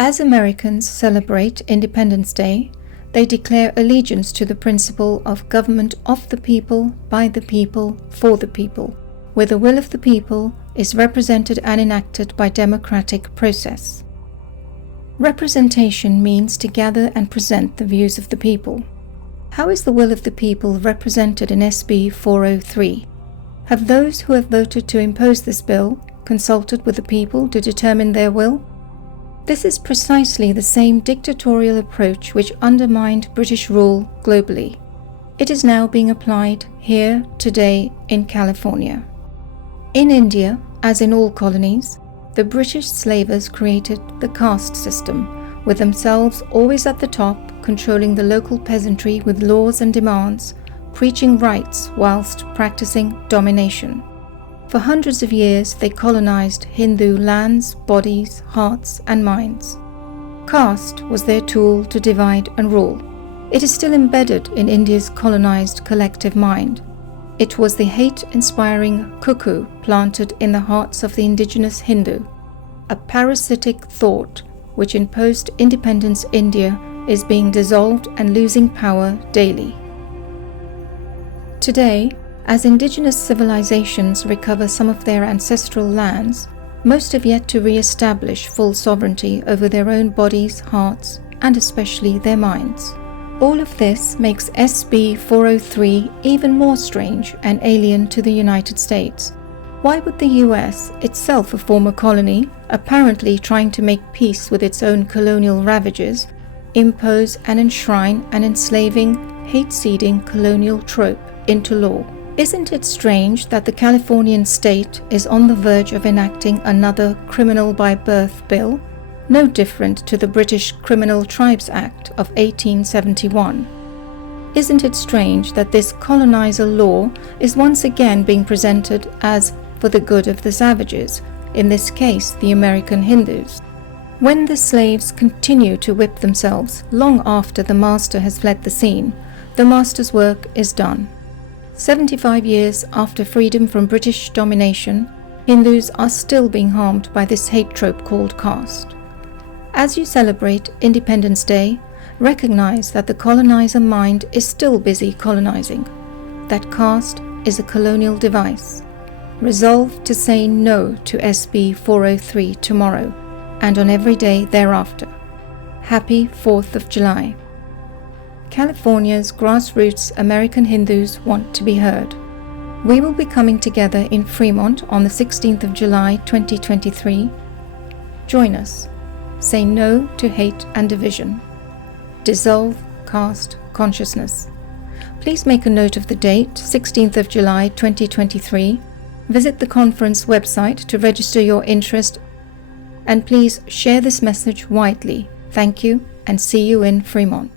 As Americans celebrate Independence Day, they declare allegiance to the principle of government of the people, by the people, for the people, where the will of the people is represented and enacted by democratic process. Representation means to gather and present the views of the people. How is the will of the people represented in SB 403? Have those who have voted to impose this bill consulted with the people to determine their will? This is precisely the same dictatorial approach which undermined British rule globally. It is now being applied here today in California. In India, as in all colonies, the British slavers created the caste system, with themselves always at the top, controlling the local peasantry with laws and demands, preaching rights whilst practicing domination. For hundreds of years they colonized Hindu lands, bodies, hearts and minds. Caste was their tool to divide and rule. It is still embedded in India's colonized collective mind. It was the hate-inspiring cuckoo planted in the hearts of the indigenous Hindu, a parasitic thought which in post-independence India is being dissolved and losing power daily. Today, as indigenous civilizations recover some of their ancestral lands, most have yet to re-establish full sovereignty over their own bodies, hearts, and especially their minds. All of this makes SB 403 even more strange and alien to the United States. Why would the US, itself a former colony, apparently trying to make peace with its own colonial ravages, impose and enshrine an enslaving, hate-seeding colonial trope into law? Isn't it strange that the Californian state is on the verge of enacting another criminal by birth bill, no different to the British Criminal Tribes Act of 1871? Isn't it strange that this colonizer law is once again being presented as for the good of the savages, in this case the American Hindus? When the slaves continue to whip themselves long after the master has fled the scene, the master's work is done. 75 years after freedom from British domination, Hindus are still being harmed by this hate trope called caste. As you celebrate Independence Day, recognize that the colonizer mind is still busy colonizing, that caste is a colonial device. Resolve to say no to SB 403 tomorrow and on every day thereafter. Happy 4th of July. California's grassroots American Hindus want to be heard. We will be coming together in Fremont on the 16th of July 2023. Join us. Say no to hate and division. Dissolve caste consciousness. Please make a note of the date, 16th of July 2023. Visit the conference website to register your interest, and please share this message widely. Thank you and see you in Fremont.